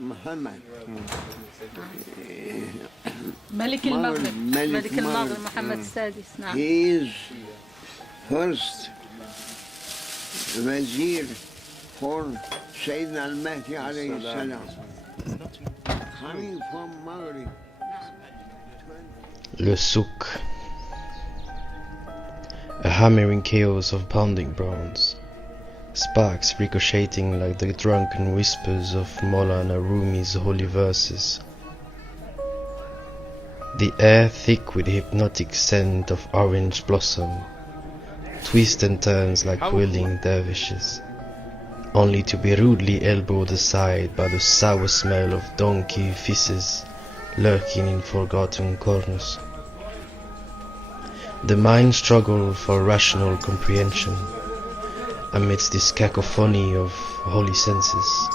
محمد ملك المغرب ملك المغرب محمد السادس نعم. He is first وزير for Sayyidina al-Mahdi alayhi salam. Coming from Maghrib. Le souk. A hammering chaos of pounding bronze. Sparks ricocheting like the drunken whispers of Maulana Rumi's holy verses. The air thick with hypnotic scent of orange blossom. Twists and turns like whirling dervishes, only to be rudely elbowed aside by the sour smell of donkey feces lurking in forgotten corners. The mind struggled for rational comprehension amidst this cacophony of holy senses.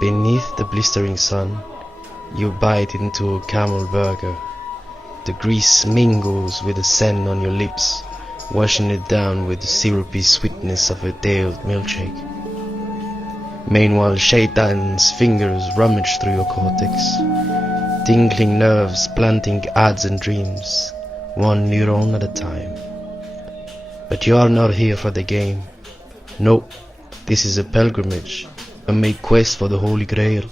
Beneath the blistering sun, you bite into a camel burger. The grease mingles with the sand on your lips, washing it down with the syrupy sweetness of a day-old milkshake. Meanwhile, Shaitan's fingers rummage through your cortex, tingling nerves planting ads and dreams, one neuron at a time. But you are not here for the game. No, this is a pilgrimage, a made quest for the Holy Grail.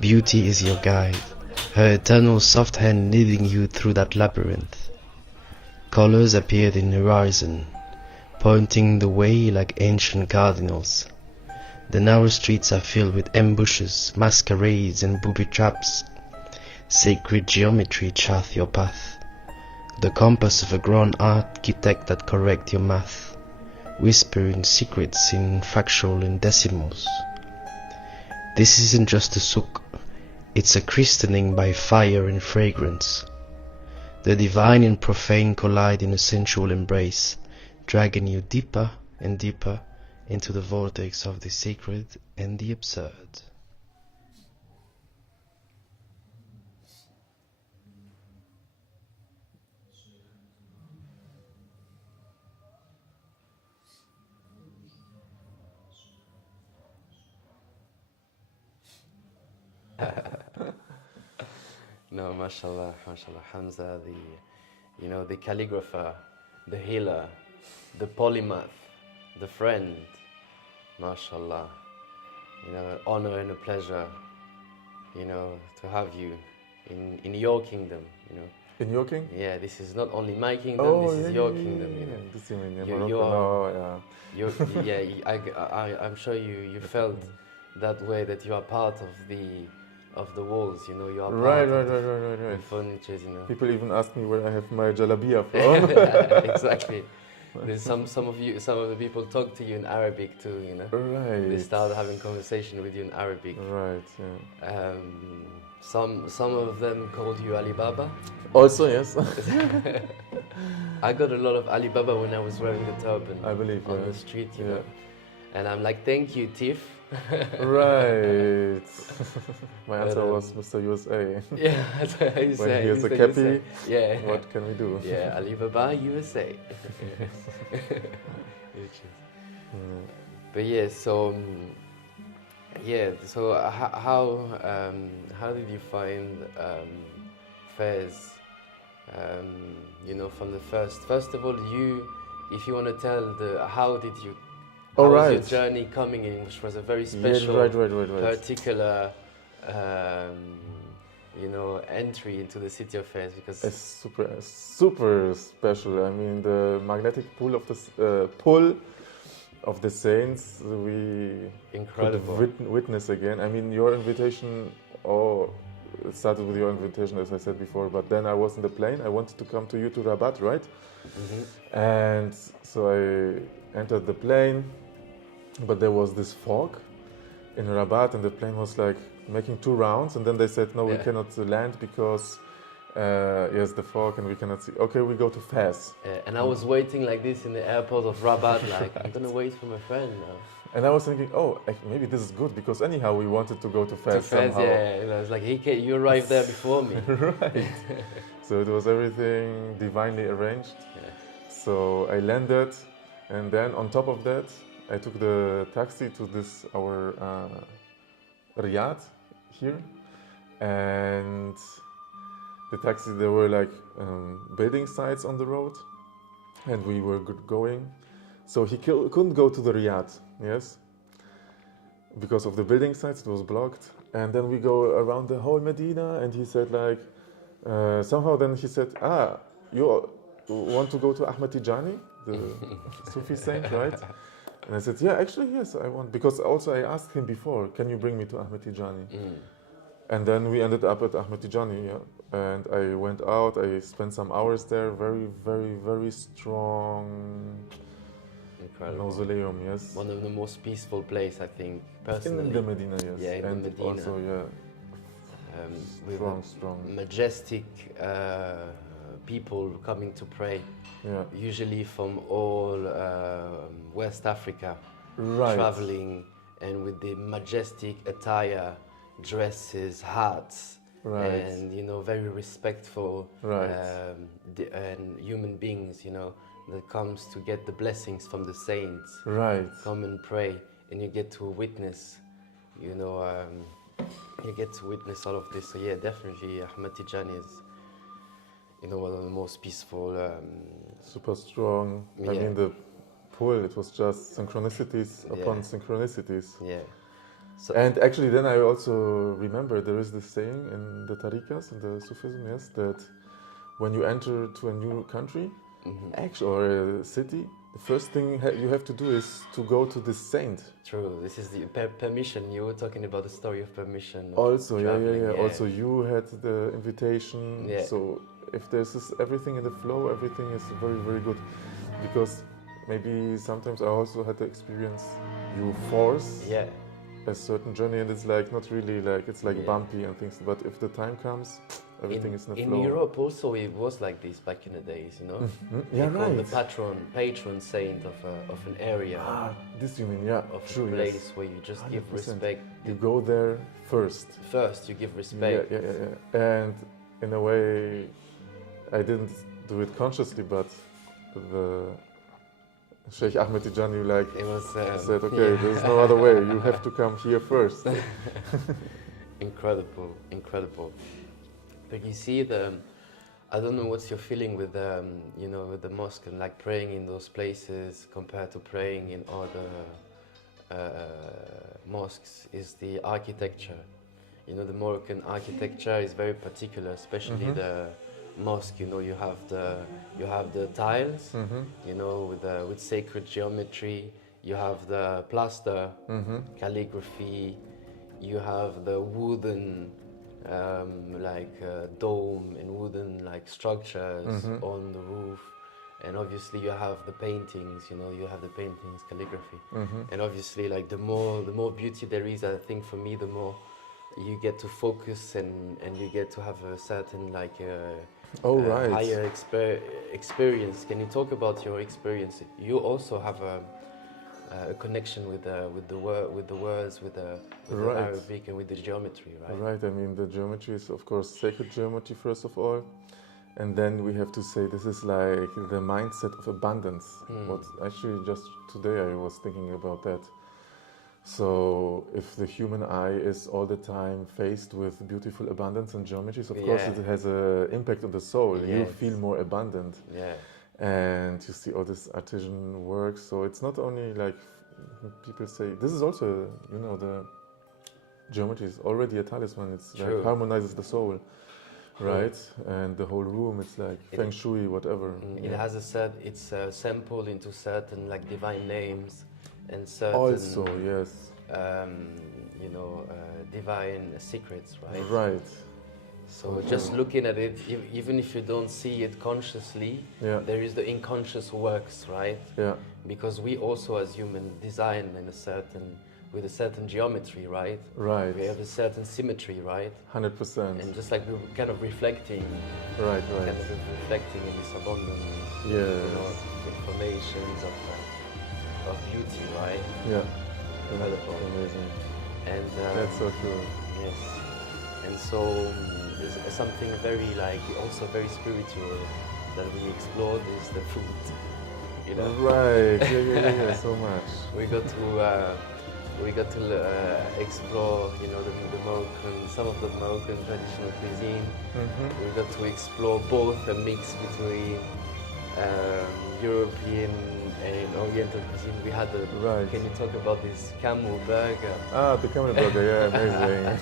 Beauty is your guide, her eternal soft hand leading you through that labyrinth. Colors appeared in the horizon, pointing the way like ancient cardinals. The narrow streets are filled with ambushes, masquerades and booby traps. Sacred geometry chart your path, the compass of a grand architect that correct your math, whispering secrets in fractal and decimals. This isn't just a souk, it's a christening by fire and fragrance. The divine and profane collide in a sensual embrace, dragging you deeper and deeper into the vortex of the sacred and the absurd. No, mashallah, Hamza, the calligrapher, the healer, the polymath, the friend, mashallah. Honor and a pleasure, to have you in your kingdom, In your king? Yeah, this is not only my kingdom, this is your kingdom, This you mean, I'm sure you felt that way, that you are part of the walls, you are part of the furniture, People even ask me where I have my jalabiya from. Exactly. There's some of the people talk to you in Arabic too, Right. They start having conversation with you in Arabic. Right, yeah. Some of them called you Alibaba. Also, yes. I got a lot of Alibaba when I was wearing the turban. I believe, on the street, know. And I'm like, thank you, Tiff. Right. My answer was Mr. USA. Yeah, that's what I say. When he has a cappy, yeah. What can we do? Yeah, Alibaba, USA. But yeah, so how did you find fairs? From the first of all, if you want to tell how did you? How was your journey coming in, which was a very special, particular, entry into the city of fairs, because it's super special. I mean, the magnetic pull of the saints, we incredible could witness again. I mean, your invitation, it started with your invitation, as I said before, but then I was in the plane. I wanted to come to you to Rabat, right? Mm-hmm. And so I entered the plane, but there was this fog in Rabat, and the plane was like making 2 rounds, and then they said, no, we cannot land because the fog, and we cannot see. Okay, we go to Fez. And I was waiting like this in the airport of Rabat, like, I'm gonna wait for my friend now. And I was thinking, maybe this is good, because anyhow we wanted to go to Fez somehow. Yeah, it's like, you arrived there before me. Right. So it was everything divinely arranged. Yeah. So I landed, and then on top of that, I took the taxi to our riad here, and the taxi, there were like building sites on the road, and we were going. So he couldn't go to the riad, yes, because of the building sites, it was blocked. And then we go around the whole Medina, and he said like, somehow then he said, you want to go to Ahmad Tijani, the Sufi saint, right? And I said, yeah, actually, yes, I want. Because also I asked him before, can you bring me to Ahmad Tijani? And then we ended up at Ahmad Tijani, yeah. And I went out, I spent some hours there, very, very, very strong mausoleum, yes. One of the most peaceful places, I think, personally. In the Medina, yes. Yeah, in and the Medina. Also, yeah, strong. Majestic people coming to pray. Yeah. Usually from all West Africa, right. Traveling, and with the majestic attire, dresses, hats, right. and very respectful, right. And human beings, that comes to get the blessings from the saints. Right. Come and pray, and you get to witness, you get to witness all of this. So yeah, definitely Ahmad Tijani is, one of the most peaceful. Super strong. Yeah. I mean, the pool, it was just synchronicities upon Yeah. synchronicities. Yeah. So And actually, then I also remember there is this saying in the tariqas, in the Sufism, yes, that when you enter to a new country, or a city, the first thing you have to do is to go to this saint. True. This is the permission. You were talking about the story of permission. Of Also, traveling, yeah. Also, you had the invitation. Yeah. So if there's everything in the flow, everything is very, very good. Because maybe sometimes I also had the experience you force a certain journey, and it's like not really like it's like bumpy and things. But if the time comes, everything is in the flow. In Europe also it was like this back in the days, Yeah, they right. call the patron saint of an area. This you mean, yeah. Of True, a place yes. where you just give 100%. respect. You go there first. First you give respect. Yeah. And in a way, I didn't do it consciously, but the Sheikh Ahmed Tijani It was said, okay, there's no other way. You have to come here first. Incredible. But you see I don't know what's your feeling with with the mosque and like praying in those places compared to praying in other mosques is the architecture. The Moroccan architecture is very particular, especially the mosque. You have the tiles, with sacred geometry. You have the plaster, calligraphy. You have the wooden dome and wooden structures on the roof, and obviously you have the paintings. You have the paintings, calligraphy, and obviously the more beauty there is, I think for me the more you get to focus and you get to have a certain higher experience. Can you talk about your experience? You also have a connection with the words, with the Arabic and with the geometry, right? Right. I mean, the geometry is of course sacred geometry first of all, and then we have to say this is like the mindset of abundance. What actually just today I was thinking about that. So if the human eye is all the time faced with beautiful abundance and geometries, of course it has an impact on the soul. Yes. You feel more abundant. Yeah. And you see all this artisan work. So it's not only like people say, this is also, the geometry is already a talisman. It's True. like harmonizes the soul, right? And the whole room, it's like feng shui, whatever. It has it's sampled into certain divine names and certain Also, yes. Divine secrets, right? Right. So just looking at it, even if you don't see it consciously, there is the unconscious works, right? Yeah. Because we also as human design with a certain geometry, right? Right. We have a certain symmetry, right? 100%. And just we're kind of reflecting. Right. Kind of reflecting in this abundance. Yes. Informations of beauty, right? Yeah. Incredible. Amazing. And that's so true. Yes. And so there's something very also very spiritual that we explored is the food. you know. Right. Yeah, so much. We got to explore, you know, the Moroccan, some of the Moroccan traditional cuisine. We got to explore both a mix between European and Oriental cuisine. We had Right. Can you talk about this camel burger? Ah, the camel burger, yeah, amazing.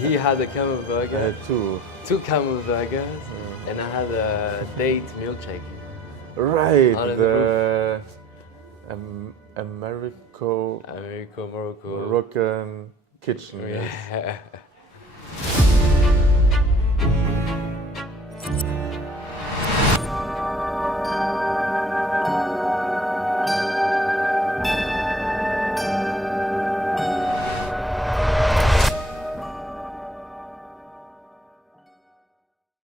He had a camel burger. I had two camel burgers, and I had a date milkshake. Right, On the Moroccan Morocco. kitchen. Yes. Yeah.